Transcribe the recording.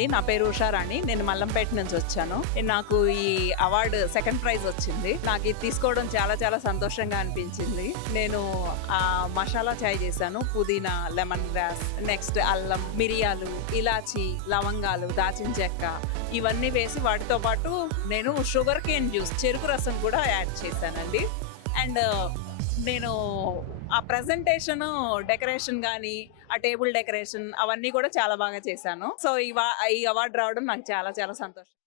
అండి. నా పేరు ఉషారాణి. నేను మల్లంపేట నుంచి వచ్చాను. నాకు ఈ అవార్డు సెకండ్ ప్రైజ్ వచ్చింది. నాకు ఇది తీసుకోవడం చాలా చాలా సంతోషంగా అనిపించింది. నేను మసాలా చాయ్ చేశాను. పుదీనా, లెమన్ గ్రాస్, నెక్స్ట్ అల్లం, మిరియాలు, ఇలాచి, లవంగాలు, దాచిన చెక్క ఇవన్నీ వేసి వాటితో పాటు నేను షుగర్ కేన్ జ్యూస్, చెరుకు రసం కూడా యాడ్ చేశానండి. అండ్ నేను ఆ ప్రెజెంటేషన్, డెకరేషన్ కానీ, ఆ టేబుల్ డెకరేషన్ అవన్నీ కూడా చాలా బాగా చేశాను. సో ఈ అవార్డు రావడం నాకు చాలా చాలా సంతోషం.